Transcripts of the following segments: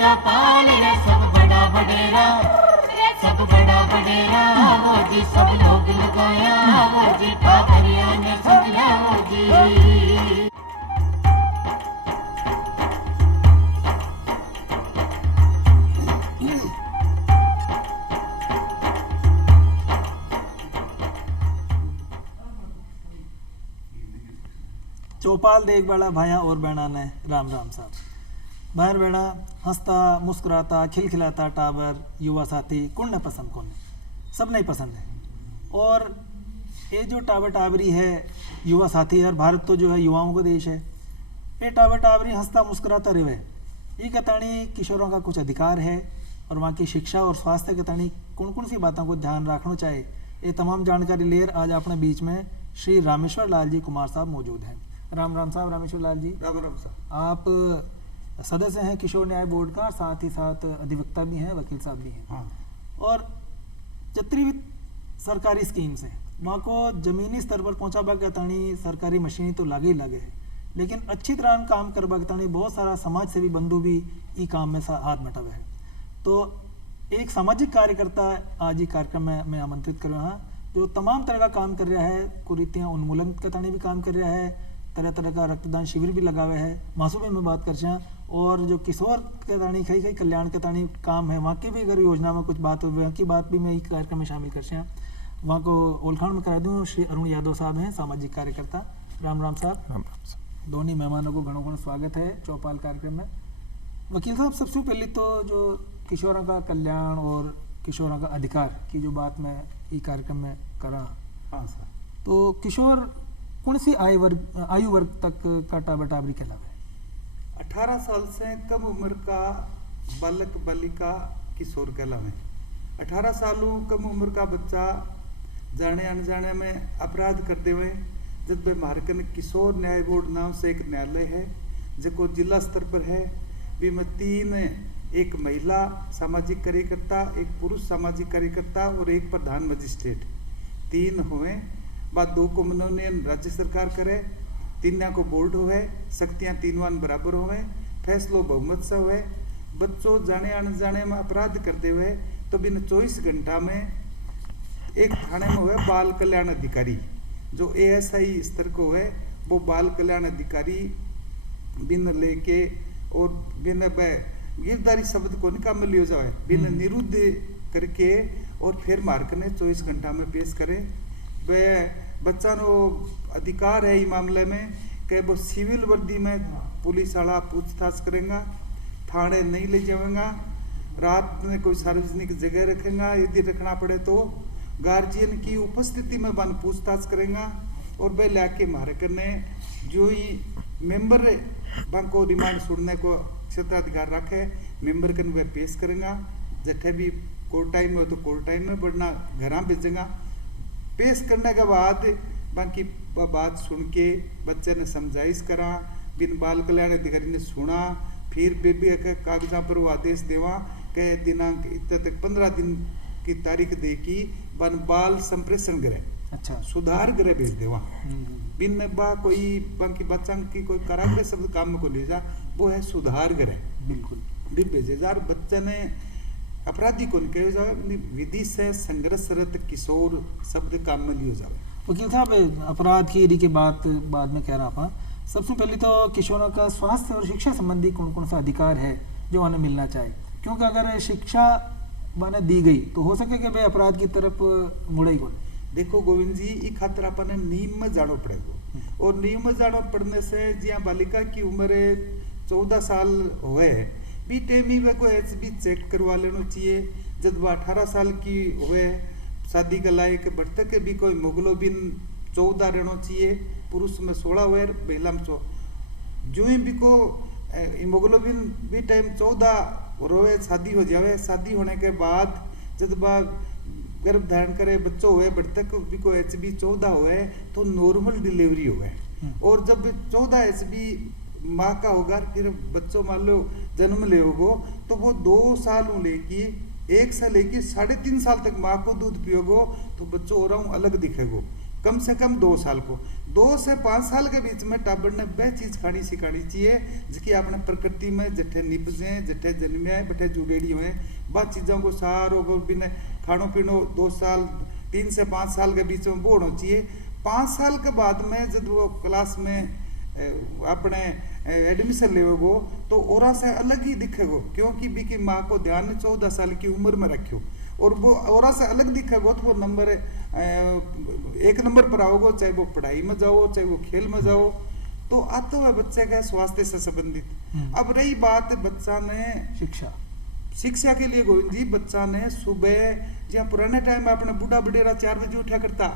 चौपाल रे सब बड़ा बडेरा, सब बड़ा बडेरा वो जी, सब लोग लगाया वो जी, पादरिया ने समझा वो जी। चौपाल देख बड़ा भाया और बहना ने राम राम साहब। बाहर बेड़ा हंसता मुस्कुराता खिलखिलाता टावर युवा साथी कौन न पसंद, कौन सब नहीं पसंद है। और ये जो टावर टावरी है युवा साथी है, भारत तो जो है युवाओं का देश है। ये टावर टावरी हंसता मुस्कुराता रहे, ये कतानी किशोरों का कुछ अधिकार है और वहाँ की शिक्षा और स्वास्थ्य कतानी कौन कौन सी बातों को ध्यान रखना चाहिए, ये तमाम जानकारी लेकर आज अपने बीच में श्री रामेश्वर लाल जी कुमार साहब मौजूद हैं। राम राम साहब। रामेश्वर लाल जी राम राम साहब। आप सदस्य हैं किशोर न्याय बोर्ड का, साथ ही साथ अधिवक्ता भी हैं, वकील साहब भी हैं। हाँ। और जितनी भी सरकारी स्कीम्स हैं वहाँ को ज़मीनी स्तर पर पहुँचा बतानी सरकारी मशीनें तो लागे ही लागे है, लेकिन अच्छी तरह काम कर बतानी बहुत सारा समाज सेवी बंधु भी ई काम में हाथ बटा हुए हैं। तो एक सामाजिक कार्यकर्ता आज ही कार्यक्रम में मैं आमंत्रित कर रहा हूँ जो तमाम तरह का काम कर रहा है, कुरीतियाँ उन्मूलन कतानी भी काम कर रहा है, तरह तरह का रक्तदान शिविर भी लगा हुआ है, मासूमी में बात कर चाहें, और जो किशोर कतानी कई कई कल्याण कतानी काम है वहाँ की भी अगर योजना में कुछ बात हो वहाँ की बात भी मैं एक कार्यक्रम में शामिल कर चाहें। वहाँ को ओलखान में करा दूँ श्री अरुण यादव साहब हैं, सामाजिक कार्यकर्ता। राम राम साहब। राम राम साहब। दोनों मेहमानों को घणों घणों स्वागत है चौपाल कार्यक्रम में। वकील साहब, सबसे पहले तो जो किशोरों का कल्याण और किशोरों का अधिकार की जो बात मैं ये कार्यक्रम में करा, हाँ सर। तो किशोर कौन सी आयु वर्ग तक का टाबटाबरी कहलावे? 18 साल से कम उम्र का बालक बालिका किशोर कहलावे। 18 सालों कम उम्र का बच्चा जाने अनजाने में अपराध करते हुए जब वे महारकन किशोर न्याय बोर्ड नाम से एक न्यायालय है जो जिला स्तर पर है, भी में 3 एक महिला सामाजिक कार्यकर्ता, एक पुरुष सामाजिक कार्यकर्ता और एक प्रधान मजिस्ट्रेट 3 हुए। बात 2 को मनोनयन राज्य सरकार करे, 3 को बोर्ड हुए, शक्तियाँ 3 बराबर हुए, फैसलो बहुमत से हुए। बच्चों जाने अनजाने में अपराध करते हुए तो बिन 24 घंटा में एक थाने में हुए बाल कल्याण अधिकारी जो ASI स्तर को हुए, वो बाल कल्याण अधिकारी बिन लेके और बिन गिरदारी शब्द को निकाल लियो जाए, बिन निरुद्ध करके और फिर मार्कने 24 घंटा में पेश करें। वह बच्चा नो अधिकार है इस मामले में कि वो सिविल वर्दी में पुलिस वाला पूछताछ करेगा, थाने नहीं ले जाएगा, रात में कोई सार्वजनिक जगह रखेगा, यदि रखना पड़े तो गार्जियन की उपस्थिति में बन पूछताछ करेगा। और वह लाके मारे करने जो ही मेंबर को रिमांड सुनने को क्षेत्राधिकार रखे, मेंबर कन वह पेश करेगा। जठे भी कोर्ट टाइम हो तो कोर्ट टाइम में बढ़ना घर भेजेगा। पेश करने के बाद बाकी बात सुन के बच्चे ने समझाइश करा, बिन बाल कल्याण अधिकारी ने सुना, फिर बेबी कागजा पर वो आदेश देवा के दिनांक इतने तक 15 दिन की तारीख दे की बन बाल संप्रेषण करे, अच्छा सुधार करे भेज देवा। बिन में बा कोई बाकी बच्चा की कोई कारागृह शब्द काम में को ले जा, वो है सुधार करे, बिल्कुल बिन भेजे जा। बच्चे ने अपराधी को कहे जाए, विधि से संघर्षरत किशोर शब्द काम में लियो जाए। वकील साहब, अपराध की के बात बाद में कह रहा था, सबसे पहले तो किशोरों का स्वास्थ्य और शिक्षा संबंधी कौन कौन सा अधिकार है जो उन्हें मिलना चाहिए, क्योंकि अगर शिक्षा बने दी गई तो हो सके कि भाई अपराध की तरफ मुड़े ही कौन। देखो गोविंद जी, ई खातर अपन नियम में जानो पड़ेगा, और नियम में जानो पड़ने से जिया बालिका की उम्र 14 साल हुए भी टाइम ही वे को HB चेक करवा लेना चाहिए। जब वह 18 साल की हुए शादी के लायक बढ़ते के भी कोई मोग्लोबिन 14 रहना चाहिए, पुरुष में 16 हुए, महिला में 14। जो ही भी को हीमोग्लोबिन भी टाइम 14 रोए शादी हो जावे। शादी होने के बाद जब वह गर्भ धारण करे, बच्चों हुए, बढ़ते भी को HB 14 हुए तो नॉर्मल डिलीवरी हुए। और जब 14 HB माँ का होगा, फिर बच्चों मान लो जन्म ले होगो तो वो 2 साल लेके 1 से लेके 3.5 साल तक माँ को दूध पियोगो तो बच्चों और अलग दिखेगो। कम से कम 2 साल को 2 से 5 साल के बीच में टाबर ने वह चीज खानी सिखानी चाहिए जिसकी आपने प्रकृति में जट्ठे निपजे जट्ठे जन्मे बठे जुड़ेड़ी हुए वह चीज़ों को सारों को बिना खानो पीनो 2 साल 3 से 5 साल के बीच में वो होना चाहिए। 5 साल के बाद में जब वो क्लास में अपने एडमिशन लेगो तो और से अलग ही दिखेगो, क्योंकि बीकी माँ को ध्यान 14 साल की उम्र में रखियो और वो और से अलग दिखेगो तो वो नंबर 1 नंबर पर आओगे, चाहे वो पढ़ाई में जाओ चाहे वो खेल में जाओ, तो आता है बच्चे का स्वास्थ्य से संबंधित। अब रही बात बच्चा ने शिक्षा के लिए गोविंद जी, बच्चा ने सुबह जहाँ पुराने टाइम में अपने बूढ़ा बडेरा 4 बजे उठा करता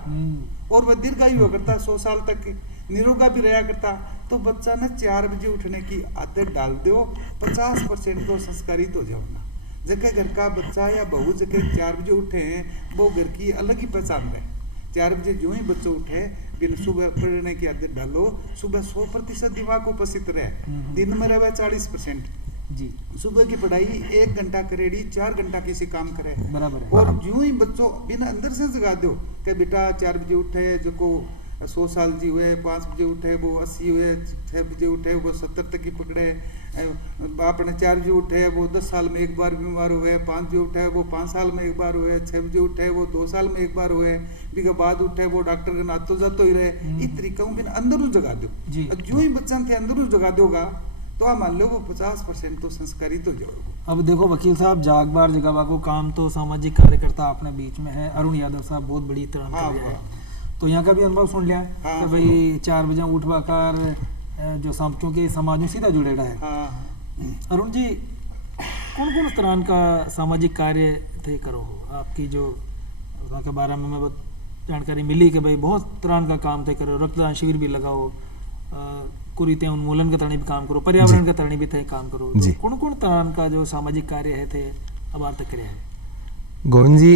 और वह दीर्घायु हुआ करता 100 साल तक निरोगा भी रहा करता, तो बच्चा ने 4 बजे उठने की आदत डाल दो, 50% तो संस्कारित हो जाओ। जगह घर का बच्चा या बहू जगह 4 बजे उठे हैं वो घर की अलग ही पहचान है। 4 बजे जो ही बच्चे उठे बिन सुबह पढ़ने की आदत डालो, सुबह 100% दिमाग उपस्थित रहे, दिन में रहे 40% जी। सुबह की पढ़ाई 1 घंटा करेड़ी 4 घंटा किसी काम करे बराबर है। और यूं ही बच्चों बिना अंदर से जगा दो कि बेटा 4 बजे उठे जो को 100 साल जी हुए, 5 बजे उठे वो 80 हुए, 6 बजे उठे वो 70 तक की पकड़े, आपने 4 बजे उठे वो 10 साल में एक बार बीमार हुए, 5 बजे उठे वो 5 साल में एक बार हुए, 6 बजे उठे वो 2 साल में एक बार हुए, बीके बाद उठे वो डॉक्टर के नातो जातो ही रहे। इस तरीका बिन अंदर जगा दो, जो ही बच्चा थे अंदर जगा दोगा तो आप मान लो वो 50% तो संस्कारित हो जाओगे। अब देखो वकील साहब, जागबार जगह को काम तो सामाजिक कार्यकर्ता अपने बीच में है, अरुण यादव साहब बहुत बड़ी तरह है, तो यहाँ का भी अनुभव सुन लिया कि भाई 4 बजे उठवा कर जो क्योंकि समाज में सीधा जुड़ेगा है। अरुण जी, कौन कौन तरह का सामाजिक कार्य थे करो हो आपकी जो के बारे में मैं जानकारी मिली कि भाई बहुत तरह का काम थे करो, रक्तदान शिविर भी लगाओ, कुरीते उन्मूलन का तरणी भी काम करो, पर्यावरण का तरणी भी थे काम करो, तो कौन कौन तरह का जो सामाजिक कार्य है थे अब तक करे है? गोविंद जी,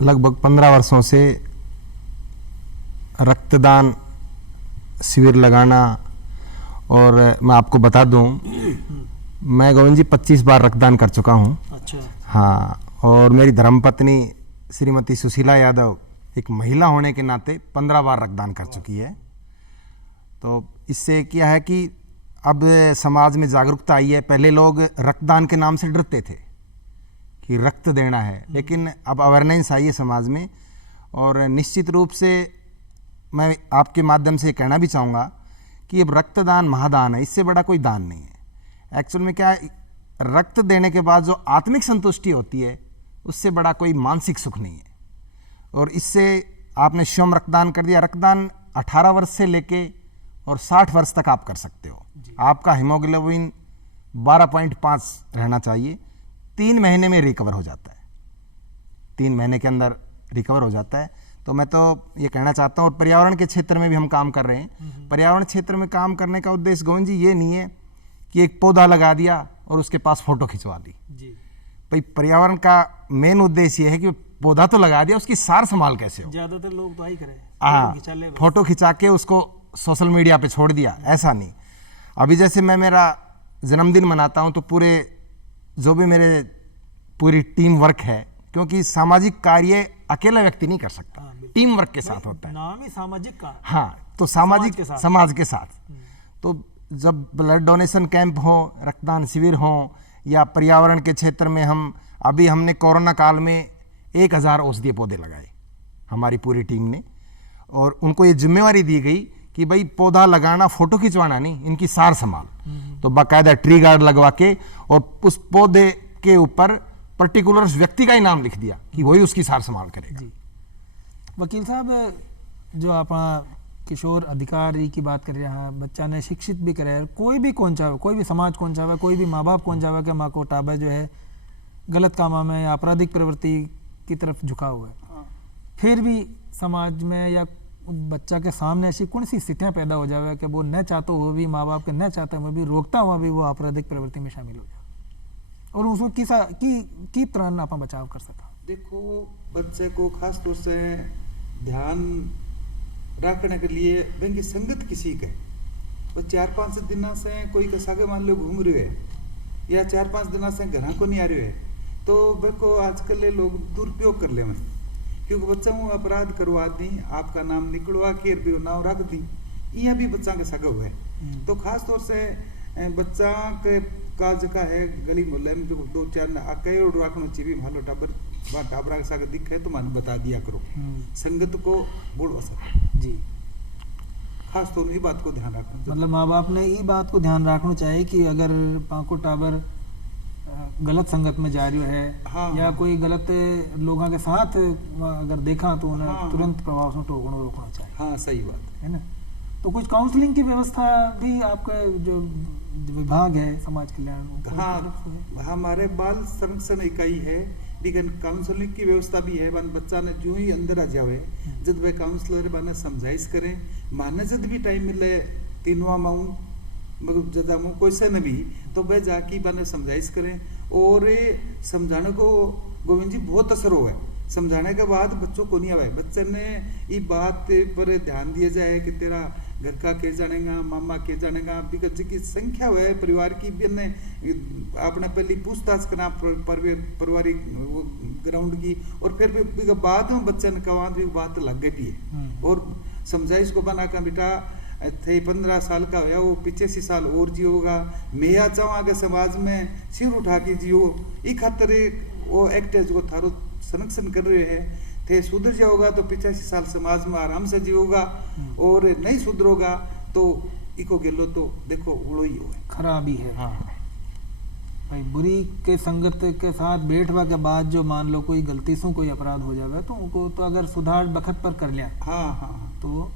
लगभग 15 वर्षों से रक्तदान शिविर लगाना, और मैं आपको बता दूं मैं गोविंद जी 25 बार रक्तदान कर चुका हूं। अच्छा। हाँ, और मेरी धर्मपत्नी श्रीमती सुशीला यादव एक महिला होने के नाते 15 बार रक्तदान कर चुकी है। तो इससे क्या है कि अब समाज में जागरूकता आई है। पहले लोग रक्तदान के नाम से डरते थे कि रक्त देना है, लेकिन अब अवेयरनेस आई है समाज में, और निश्चित रूप से मैं आपके माध्यम से कहना भी चाहूँगा कि अब रक्तदान महादान है, इससे बड़ा कोई दान नहीं है। एक्चुअल में क्या है, रक्त देने के बाद जो आत्मिक संतुष्टि होती है उससे बड़ा कोई मानसिक सुख नहीं है। और इससे आपने स्वयं रक्तदान कर दिया। रक्तदान 18 वर्ष से लेके और 60 वर्ष तक आप कर सकते हो। आपका हीमोग्लोबिन 12.5 रहना चाहिए। 3 महीने में रिकवर हो जाता है, 3 महीने के अंदर रिकवर हो जाता है। तो मैं तो ये कहना चाहता हूँ, और पर्यावरण के क्षेत्र में भी हम काम कर रहे हैं। पर्यावरण क्षेत्र में काम करने का उद्देश्य गोविंद जी ये नहीं है कि एक पौधा लगा दिया और उसके पास फोटो खिंचवा दी। भाई पर्यावरण का मेन उद्देश्य ये है कि पौधा तो लगा दिया, उसकी सार संभाल कैसे हो। ज्यादातर लोग तो आई करें, हाँ, फोटो खिंचा के उसको सोशल मीडिया पे छोड़ दिया, ऐसा नहीं। अभी जैसे मैं मेरा जन्मदिन मनाता हूँ तो पूरे जो भी मेरे पूरी टीम वर्क है, क्योंकि सामाजिक कार्य अकेला व्यक्ति नहीं कर सकता, टीम वर्क के साथ होता है। नाम ही सामाजिक का। हाँ, तो सामाजिक समाज के साथ। तो जब ब्लड डोनेशन कैंप हो, रक्तदान शिविर हो, या पर्यावरण के क्षेत्र में हमने कोरोना काल में 1000 औषधीय पौधे लगाए हमारी पूरी टीम ने, और उनको ये जिम्मेवारी दी गई कि भाई पौधा लगाना, फोटो खिंचवाना नहीं, इनकी सार संभाल। तो बाकायदा ट्री गार्ड लगवा के और उस पौधे के ऊपर पर्टिकुलर व्यक्ति का ही नाम लिख दिया कि वही उसकी सार संभाल करेगा। वकील साहब, जो आप किशोर अधिकारी की बात कर रहे हैं, बच्चा ने शिक्षित भी करे, कोई भी कौन चाहे, कोई भी समाज कौन चाहे, कोई भी माँ बाप कौन चाहे कि माँ को टाबा जो है गलत कामा में या आपराधिक प्रवृत्ति की तरफ झुका हुआ है, फिर भी समाज में या बच्चा के सामने ऐसी कौन सी स्थितियाँ पैदा हो जावे कि वो न चाहते हुए भी, माँ बाप के न चाहते हुए भी, रोकता हुआ भी वो आपराधिक प्रवृत्ति में शामिल हो जाए, और उसको की तरह आप बचाव कर सका। देखो, बच्चे को खास तौर से ध्यान रखने के लिए उनकी संगत किसी के, वो 4-5 दिन से कोई के सागे मान लो घूम रहे है, या 4-5 दिन से घर को नहीं आ रहे है, तो देखो आजकल लोग दुरुपयोग कर ले में क्योंकि बच्चा वो अपराध करवा दी, आपका नाम निकलवा के फिर नाम रख दी, यहाँ भी बच्चा के सगा हुए। तो खास तौर से बच्चा के का जगह है गली मोहल्ले में जो 2-4 करोड़ रखना चाहिए भालो टाबर टाबरा के साथ दिखे तो माने बता दिया करो, संगत को बोलो सर जी। खास तौर ये बात को ध्यान रखना चाहिए। मतलब माँ बाप ने ये बात को ध्यान रखना चाहिए कि अगर पाको टाबर गलत संगत में जा रही है हाँ, या हाँ। कोई गलत लोगों के साथ अगर देखा तो उन्हें हाँ, तुरंत प्रभाव से टोकना रोकना चाहिए, हाँ सही बात है ना। तो कुछ काउंसलिंग की व्यवस्था भी आपका जो विभाग है समाज कल्याण उनकी तरफ से है? हाँ, हमारे बाल संरक्षण इकाई है, लेकिन काउंसलिंग की व्यवस्था भी है। बन बच्चा ने जो ही अंदर आ जावे जब वे काउंसलर बने समझाइश करें, माने जब भी टाइम मिले तीनवा माऊ मगर जदा मुँह कोई से न भी तो वह जाके बने समझाइश करें। और समझाने को गोविंद जी बहुत असर हुआ है, समझाने के बाद बच्चों को नहीं आवे, बच्चे ने ये बात पर ध्यान दिया जाए कि तेरा घर का के जानेगा, मामा के जानेगा, बिकॉज की संख्या है परिवार की भी ने आपने पहले पूछताछ करना पारिवारिक ग्राउंड की, और फिर बाद में बच्चे ने कहा भी बात लग गई है। और समझाइश को बना कर बेटा थे 15 साल का होया वो 85 साल और जियोगा, मैं या चाहूँ कि समाज में सिर उठा के जियो, ये खातर वो एक्ट जो थारो संरक्षण कर रहे हैं थे सुधर जाओगा तो 85 साल समाज में आराम से जियोगा, और नहीं सुधरोगा तो इको गेलो तो देखो उड़ो ही हो खराबी है। हाँ भाई बुरी के संगत के साथ बैठवा के बाद जो मान लो कोई गलती से कोई अपराध हो जावे तो उनको तो अगर सुधार बखत पर कर लिया हाँ हाँ तो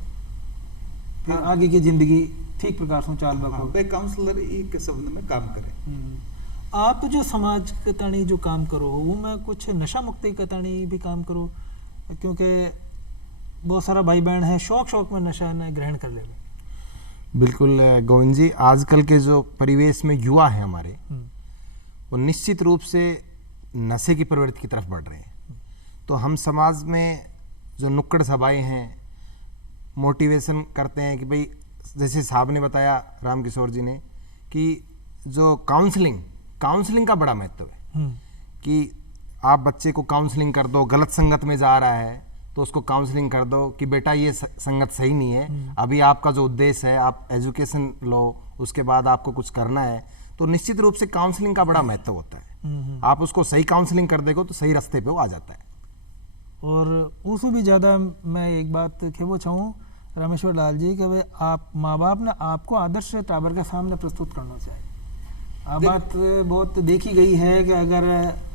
फिर हाँ। आगे की जिंदगी ठीक प्रकार से चाल बको। वे काउंसलर के संबंध में काम करें। आप जो समाज के ताणी जो काम करो वो में कुछ नशा मुक्ति के ताणी भी काम करो, क्योंकि बहुत सारा भाई बहन है शौक में नशा ने ग्रहण कर ले। बिल्कुल गोविंद जी, आजकल के जो परिवेश में युवा है हमारे वो निश्चित रूप से नशे की प्रवृत्ति की तरफ बढ़ रहे हैं। तो हम समाज में जो नुक्कड़ सभाएं हैं मोटिवेशन करते हैं कि भाई जैसे साहब ने बताया राम किशोर जी ने कि जो काउंसलिंग का बड़ा महत्व है कि आप बच्चे को काउंसलिंग कर दो, गलत संगत में जा रहा है तो उसको काउंसलिंग कर दो कि बेटा ये संगत सही नहीं है, अभी आपका जो उद्देश्य है आप एजुकेशन लो, उसके बाद आपको कुछ करना है, तो निश्चित रूप से काउंसलिंग का बड़ा महत्व होता है। आप उसको सही काउंसलिंग कर देगो तो सही रास्ते पे वो आ जाता है। और उससे भी ज़्यादा मैं एक बात कहना चाहूँ रामेश्वर लाल जी कि भाई आप माँ बाप ने आपको आदर्श टाबर के सामने प्रस्तुत करना चाहिए। आ बात बहुत देखी गई है कि अगर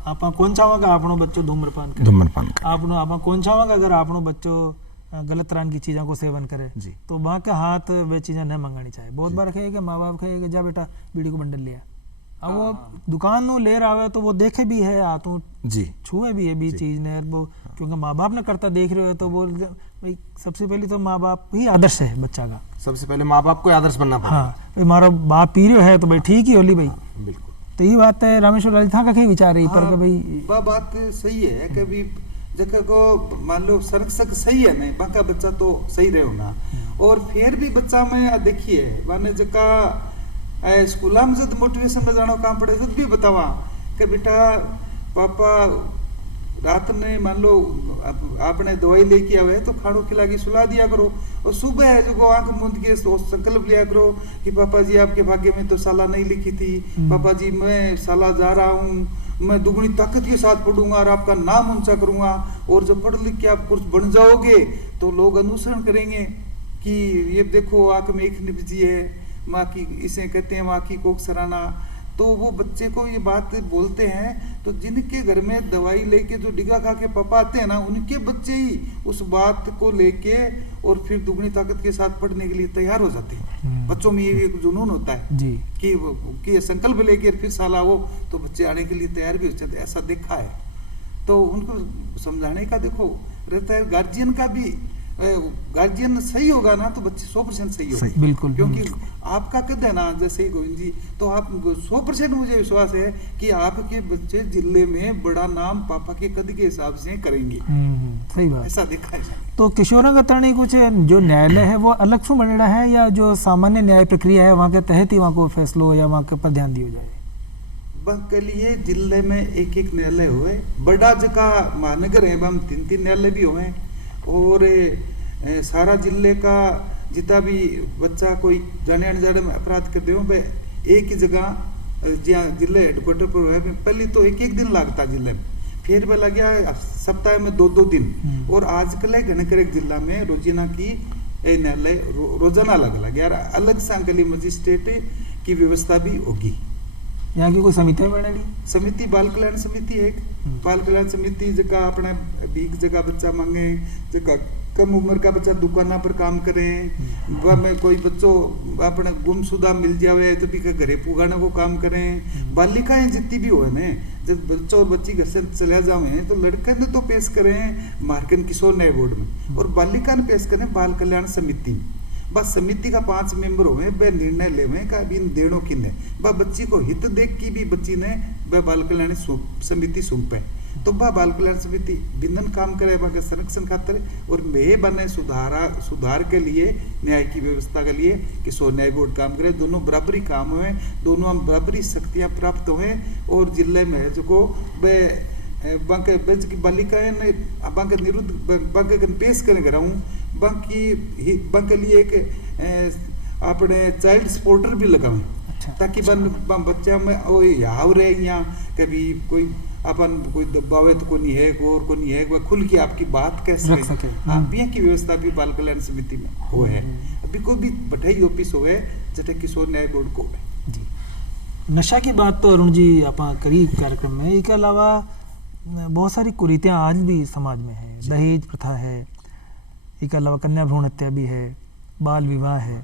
आप कौन चाहोगे आपनो बच्चों धूम्रपान करे, आप कौन चाहोगे अगर आपनो बच्चों गलत तरह की चीज़ों को सेवन करे जी, तो वहाँ के हाथ वे चीज़ें नहीं मंगानी चाहिए। बहुत बार कहे कि माँ बाप कहे कि जा बेटा बीड़ी को बंडल लिया, अब वो दुकान नो ले रहा है तो वो देखे भी है हाथों जी छुए भी है भी चीज़ ने, वो क्योंकि माँ बाप ने करता देख रहे हो तो वो भाई सबसे पहले तो माँ बाप ही आदर्श है बच्चा का, सबसे पहले माँ बाप को आदर्श बनना पड़ेगा। हाँ भाई हमारा बाप पी रहे है तो भाई ठीक ही होली भाई। बिल्कुल, तो ये बात है रामेश्वर लाल था का कहीं विचार है पर भाई वह बात सही है कि भी जगह को मान लो संरक्षक सही है नहीं बाका बच्चा तो सही रहे ना। और फिर भी बच्चा में देखिए माने जगह स्कूल में जब मोटिवेशन में जाना काम पड़े जब भी बतावा कि बेटा पापा रात ने मान लो आपने दवाई लेके आवे तो खाड़ो खिला के सुला दिया करो, और सुबह जो आंख मूंद के संकल्प लिया करो कि पापा जी आपके भाग्य में तो साला नहीं लिखी थी, पापा जी मैं साला जा रहा हूँ, मैं दुगनी ताकत के साथ पढ़ूंगा और आपका नाम ऊंचा करूंगा, और जब पढ़ लिख के आप कुछ बन जाओगे तो लोग अनुसरण करेंगे कि ये देखो आंख में एक निपजी है माँ की, इसे कहते हैं माँ की कोख सराना। तो वो बच्चे को ये बात बोलते हैं तो जिनके घर में दवाई लेके जो डिगा खा के पापा आते हैं ना उनके बच्चे ही उस बात को लेके और फिर दुगनी ताकत के साथ पढ़ने के लिए तैयार हो जाते हैं। बच्चों में ये एक जुनून होता है जी कि संकल्प लेके फिर साला वो तो बच्चे आने के लिए तैयार भी हो जाते, ऐसा देखा है। तो उनको समझाने का देखो रहता है, गार्जियन का भी गार्जियन सही होगा ना तो बच्चे 100% सही होगा, बिल्कुल, क्योंकि आपका कद है ना जैसे गोविंद जी, तो आप 100% मुझे विश्वास है कि आपके बच्चे जिले में बड़ा नाम पापा के कद के हिसाब से करेंगे। सही बात, ऐसा देखा है। तो किशोरों का तणी कुछ जो न्यायालय है वो अलग से बनेगा है या जो सामान्य न्याय प्रक्रिया है वहाँ के तहत ही वहाँ को फैसलो या वहाँ के पर ध्यान दिया जाए? बस के लिए जिले में एक एक न्यायालय हुए, बड़ा जगह महानगर है हम 3-3 न्यायालय भी हुए, और सारा जिले का जितना भी बच्चा कोई जाने अनजाने में अपराध कर दे वह एक ही जगह जहाँ जिले हेडक्वार्टर पर हुआ है। पहले तो एक दिन लगता जिले में, फिर वह लग गया सप्ताह में 2-2 दिन, और आजकल है घनकर एक जिला में रोजाना की न्यायालय रोजाना अलग यार अलग सांकली मजिस्ट्रेट की व्यवस्था भी होगी। यहाँ की कोई समिति बनेगी? समिति बाल कल्याण समिति है, बाल कल्याण समिति जगह अपने भीख जगह बच्चा मांगे, जगह कम उम्र का बच्चा दुकाना पर काम करे, वह में कोई बच्चों अपने गुमशुदा मिल जावे तो भी घरे पुगाने को काम करें। बालिकाएं जितनी भी हो ने, जब बच्चों और बच्ची घर से चले जावे तो लड़के ने तो पेश करें मार्कन किशोर न्याय बोर्ड में, और बालिका ने पेश करें बाल कल्याण समिति में। बस समिति का 5 मेंबर हुए, वह निर्णय लेवे का बिन देणों की ने वह बच्ची को हित देख की भी बच्ची ने वह बाल कल्याण समिति सौंपे, तो वह बाल कल्याण समिति बिंदन काम करे वह संरक्षण खातिर, और वे बने सुधार के लिए न्याय की व्यवस्था के लिए किशोर न्याय बोर्ड काम करे। दोनों बराबरी काम हुए, दोनों हम बराबरी शक्तियाँ प्राप्त हुए, और जिले में जो को वे बांके बच की बालिकाएं ने बांके निरुद्ध बांके पेश करें कराऊँ बांके लिए एक अपने चाइल्ड सपोर्टर भी लगावें। अच्छा। ताकि बच्चा में ओ याव रहे या कभी कोई अपन कोई दबावे तो कोई है और कोई है वह खुल के आपकी बात कैसे रख सके। आप की व्यवस्था भी बाल कल्याण समिति में हो है। अभी कोई भी बठाई ऑफिस हो गए जटे किशोर न्याय बोर्ड को जी। नशा की बात तो अरुण जी आप करी कार्यक्रम में, इसके अलावा बहुत सारी कुरीतियाँ आज भी समाज में है, दहेज प्रथा है, इसके अलावा कन्या भ्रूण हत्या भी है, बाल विवाह है,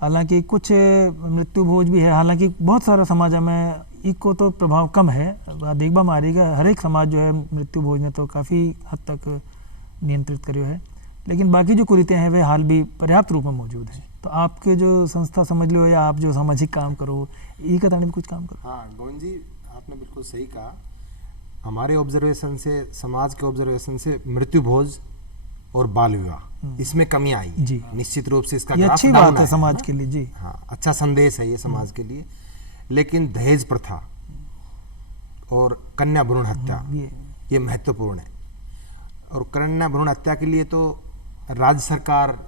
हालांकि कुछ मृत्यु भोज भी है। हालांकि बहुत सारा समाज में इको तो प्रभाव कम है, देखबा मारेगा हर एक समाज जो है मृत्यु भोज ने तो काफ़ी हद तक नियंत्रित करियो है, लेकिन बाकी जो कुरीतियाँ हैं वे हाल भी पर्याप्त रूप में मौजूद हैं। तो आपके जो संस्था समझ लो या आप जो सामाजिक काम करो, ई का ताने भी कुछ काम करो। हाँ गोविंद जी आपने बिल्कुल सही कहा, हमारे ऑब्जर्वेशन से, समाज के ऑब्जर्वेशन से मृत्यु भोज और बाल विवाह इसमें कमी आई है। जी। निश्चित रूप से इसका ये ग्राफ अच्छी डाउन बात है आया समाज के लिए जी। हाँ अच्छा संदेश है ये समाज के लिए, लेकिन दहेज प्रथा और कन्या भ्रूण हत्या ये महत्वपूर्ण है। और कन्या भ्रूण हत्या के लिए तो राज्य सरकार,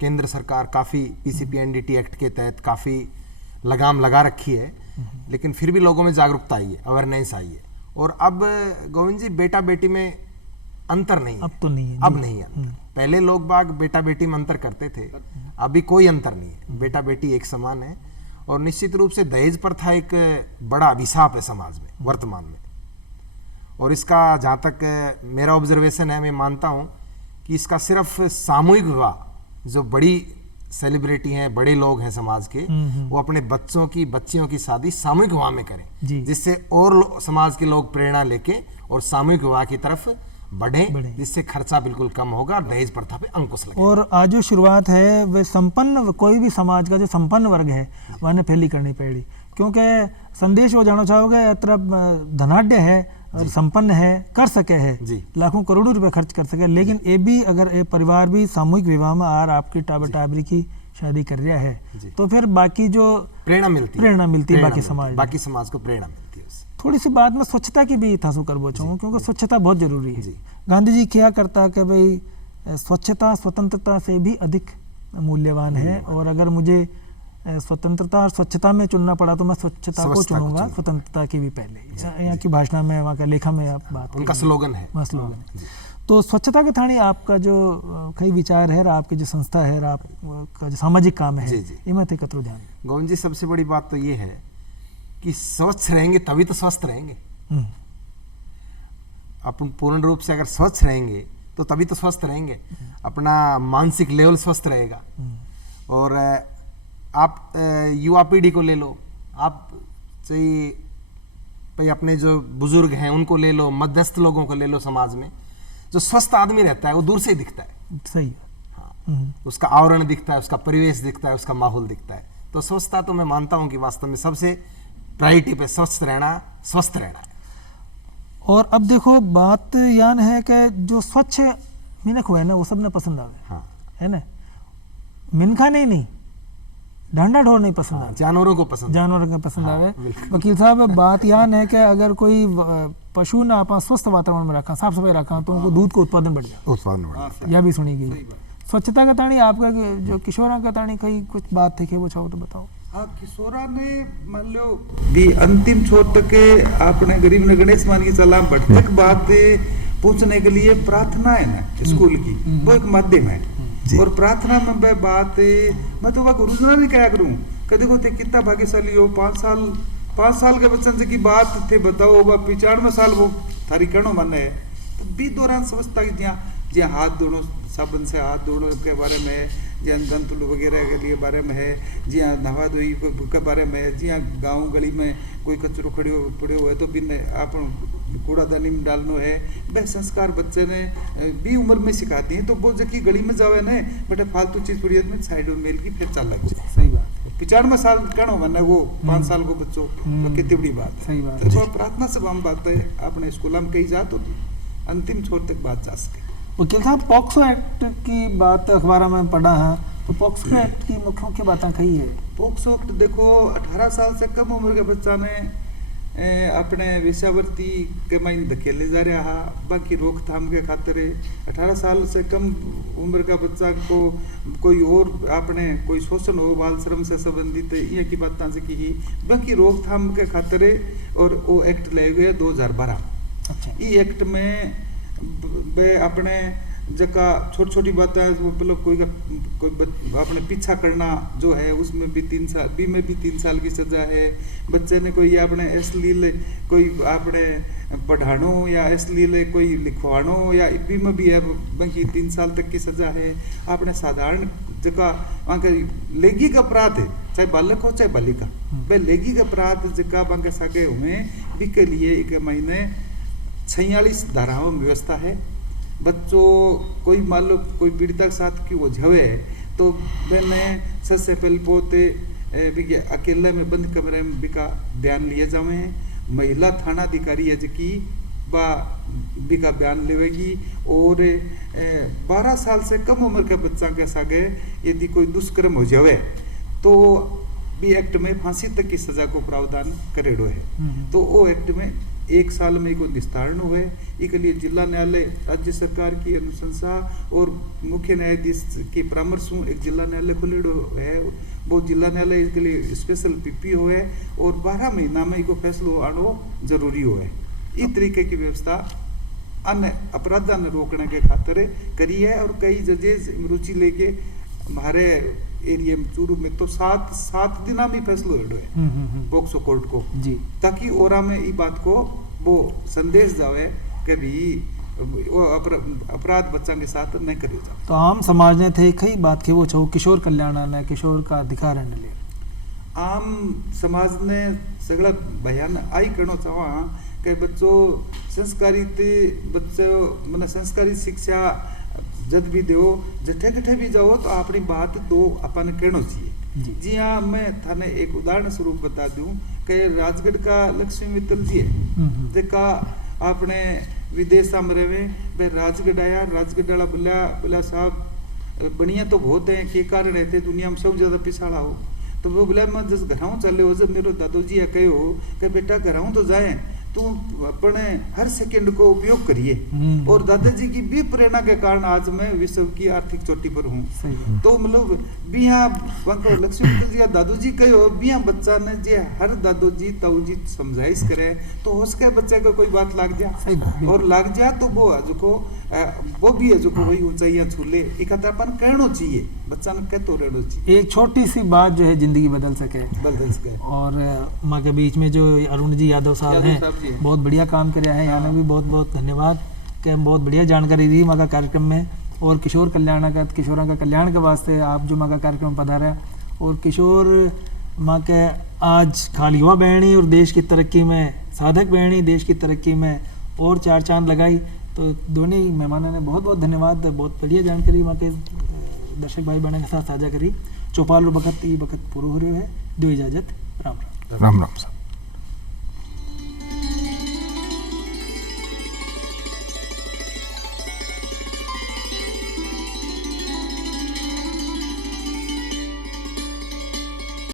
केंद्र सरकार काफ़ी पीसीपीएनडीटी एक्ट के तहत काफ़ी लगाम लगा रखी है, लेकिन फिर भी लोगों में जागरूकता आई है, अवेयरनेस आई है। और अब गोविंद जी बेटा बेटी में अंतर नहीं है, अब तो नहीं है, अब नहीं है अंतर। पहले लोग बाग बेटा बेटी में अंतर करते थे, अभी कोई अंतर नहीं है, बेटा बेटी एक समान है। और निश्चित रूप से दहेज प्रथा एक बड़ा अभिशाप है समाज में वर्तमान में, और इसका जहाँ तक मेरा ऑब्जर्वेशन है, मैं मानता हूँ कि इसका सिर्फ सामूहिक विवाह, जो बड़ी सेलिब्रिटी हैं, बड़े लोग हैं समाज के, वो अपने बच्चियों की शादी सामूहिक विवाह में करें, जिससे और समाज के लोग प्रेरणा लेके और सामूहिक विवाह की तरफ बढ़े, जिससे खर्चा बिल्कुल कम होगा, दहेज प्रथा पे अंकुश लगे। और आज जो शुरुआत है वे संपन्न, कोई भी समाज का जो संपन्न वर्ग है वह फैली करनी पड़ेगी, क्योंकि संदेश वो जाना चाहोगे तरफ धनाढ़ है और संपन्न है, कर सके है, लाखों करोड़ों रुपए खर्च कर सके, लेकिन ये भी अगर ये परिवार भी सामूहिक विवाह में आर आपकी टाबरी की शादी कर रहा है, तो फिर बाकी जो प्रेरणा मिलती है बाकी समाज को प्रेरणा मिलती है। थोड़ी सी बात में स्वच्छता की भी था करना चाहूँ, क्योंकि स्वच्छता बहुत जरूरी है। गांधी जी क्या करता कि भाई स्वच्छता स्वतंत्रता से भी अधिक मूल्यवान है, और अगर मुझे स्वतंत्रता और स्वच्छता में चुनना पड़ा तो मैं स्वच्छता को चुनूंगा स्वतंत्रता के भी पहले। यहाँ की भाषा में, वहाँ का लेखा में आप बात उनका स्लोगन है, तो स्वच्छता के थानी आपका जो कई विचार है, आपकी जो संस्था है, आपका जो सामाजिक काम है, इनमें कतरो ध्यान। गोविंद जी सबसे बड़ी बात तो ये है कि स्वच्छ रहेंगे तभी तो स्वस्थ रहेंगे। अपन पूर्ण रूप से अगर स्वच्छ रहेंगे तो तभी तो स्वस्थ रहेंगे, अपना मानसिक लेवल स्वस्थ रहेगा। और आप युवा पीढ़ी को ले लो, आप चाहिए भाई अपने जो बुजुर्ग हैं उनको ले लो, मध्यस्थ लोगों को ले लो, समाज में जो स्वस्थ आदमी रहता है वो दूर से ही दिखता है। सही है। हाँ, उसका आवरण दिखता है, उसका परिवेश दिखता है, उसका माहौल दिखता है। तो स्वच्छता तो मैं मानता हूँ कि वास्तव में सबसे प्रायोरिटी पे स्वस्थ रहना है। और अब देखो बात यान है कि जो स्वच्छ मिनख हुए ना वो सब ने पसंद आवे, है ना, मिनखा नहीं ढांडा ढोर नहीं पसंद आवे, जानवरों को पसंद, जानवर का पसंद आवे। वकील साहब बात यान है कि अगर कोई पशु ना आप स्वस्थ वातावरण में रखा, साफ सफाई रखा, तो उनको दूध का उत्पादन बढ़ जाए, उत्पादन बढ़े। यह भी सुनी गई। स्वच्छता का ताणी आपका जो किशोरा का ताणी कई कुछ बात थे कि वो चाहो तो बताओ। हाँ, किशोरा ने मान लो भी अंतिम छोर तक आपने गरीब ने गणेश मान की चला बढ़तक बात पूछने के लिए प्रार्थना है ना स्कूल की, वो एक माध्यम है। और प्रार्थना में वह बात मैं तो वह गुरुजना नहीं कहा करूँ, कभी को कितना भाग्यशाली हो, 5 साल के बच्चन से की बात थे बताओ, वह 95 साल वो थारी कणो मन है। तो भी दौरान समझता कि जहाँ हाथ धोनो, साबुन से हाथ धोनो के बारे में, जहाँ दंतुलू वगैरह के लिए बारे में है, जहाँ नहा धोई के बारे में है, जहाँ गाँव गली में कोई कचरो पड़े हुए तो बिन आप कूड़ादानी में डालनो है, वह संस्कार बच्चे ने भी उम्र में सिखाती हैं। तो वो जबकि गली में जावे ना बेटा फालतू चीज पड़ी में साइड में मेल की फिर चल लग जाए। सही बात। 95 साल कणो मन वो 5 साल को बच्चों तो कितनी बड़ी बात है। सही बात। तो प्रार्थना से हम बात है अपने स्कूल में कही जा तो अंतिम छोर तक बात जा सके। वकील साहब पॉक्सो एक्ट की बात अखबार में पढ़ा है, तो पॉक्सो एक्ट की मुख्य बातें कही है। पॉक्सो एक्ट देखो 18 साल से कम उम्र के बच्चा ने अपने वेश्यावृत्ति के माइन धकेले जा रहा है, बाकी रोकथाम के खातिर 18 साल से कम उम्र का बच्चा को कोई और अपने कोई शोषण हो, बाल श्रम से संबंधित ये की बातें से की, बाकी रोकथाम के खातिर और वो एक्ट ले गए 2012। अच्छा। ई एक्ट में वे अपने जगह छोटी छोटी बातें मतलब कोई अपने पीछा करना जो है उसमें भी 3 साल बी में भी 3 साल की सजा है। बच्चे ने कोई अपने अश्लील कोई अपने पढ़ानो या अश्लील कोई लिखवानो या बी में भी है बाकी 3 साल तक की सजा है। अपने साधारण जगह वहाँ के लैंगिक अपराध है, चाहे बालक हो चाहे बालिका, वह लैंगिक अपराध जगह वहाँ के सागे हुए भी के लिए एक महीने 46 धाराओं में व्यवस्था है। बच्चों कोई मान लो कोई पीड़िता के साथ की वो झवे तो मैंने सबसे पहले पोते अकेले में बंद कमरे में बिका बयान लिए जावे। महिला थाना अधिकारी है की बिका बयान लेवेगी। और 12 साल से कम उम्र के बच्चा के सागे यदि कोई दुष्कर्म हो जावे तो भी एक्ट में फांसी तक की सजा को प्रावधान करेड़ो है। तो वो एक्ट में 1 साल में को निस्तारण हुए। इसके लिए जिला न्यायालय राज्य सरकार की अनुशंसा और मुख्य न्यायाधीश के परामर्श एक जिला न्यायालय खुलेड़ो है। वो जिला न्यायालय इसके लिए स्पेशल पीपी हुए और 12 महीना में इसको फैसलो आनो जरूरी हुए। इस तरीके की व्यवस्था अन्य अपराधा ने रोकने के खातिर करी है। और कई जजेस रुचि लेके हमारे एरिया में चूरू में तो 7 दिना में फैसलो हेडो है पॉक्सो कोर्ट को जी, ताकि ओरा में ई बात को वो संदेश जावे कि भी वो अपराध बच्चा के साथ नहीं करे जा। तो आम समाज ने थे कई बात के वो छो किशोर कल्याण ने किशोर का अधिकार ने ले आम समाज ने सगला बयान आई करना चाहवा कि बच्चों संस्कारित बच्चों मैंने संस्कारी शिक्षा जब भी दो जठे कठे भी जाओ तो अपनी बात तो अपन कहना चाहिए। जी हाँ, मैं थाने एक उदाहरण स्वरूप बता दूं कि राजगढ़ का लक्ष्मी मित्तल जी है जिसका आपने विदेश में वे राजगढ़ आया। राजगढ़ वाला बोला साहब बढ़िया तो बहुत है के कारण है दुनिया में सब ज्यादा पिछाड़ा हो। तो वो बोला मैं जिस घराऊ चले हो जब मेरे दादोजी कहो कि बेटा घराऊ तो जाए तो अपने हर सेकंड को उपयोग करिए। और दादाजी की भी प्रेरणा के कारण आज मैं विश्व की आर्थिक चोटी पर हूँ। तो मतलब बिया लक्ष्मी जी का दादोजी कहो बिया बच्चा ने जे हर दादोजी ताऊजी समझाइश करे तो उसके बच्चे को कोई बात लाग जा और लाग जा तो वो को वो भी है जो को वही ऊंचाइयां छूले इकट्ठा अपन कहना चाहिए बच्चा ने कह तो रहना चाहिए। एक छोटी सी बात जो है जिंदगी बदल सके। और माँ के बीच में जो अरुण जी यादव साहब हैं बहुत बढ़िया काम कर रहे हैं। यहाँ भी बहुत बहुत धन्यवाद कि बहुत बढ़िया जानकारी दी माँ का कार्यक्रम में। और किशोर किशोरों का कल्याण के वास्ते आप जो माँ का कार्यक्रम पधारा और किशोर माँ के आज खाली युवा बहनी और देश की तरक्की में साधक बहनी देश की तरक्की में और 4 चांद लगाई। तो दोनों मेहमानों ने बहुत बहुत धन्यवाद, बहुत बढ़िया जानकारी माँ के दर्शक भाई बहनों के साथ साझा करी। चौपाल वक्त पूरा हो रहा है। दो इजाजत, राम राम। राम राम साहब।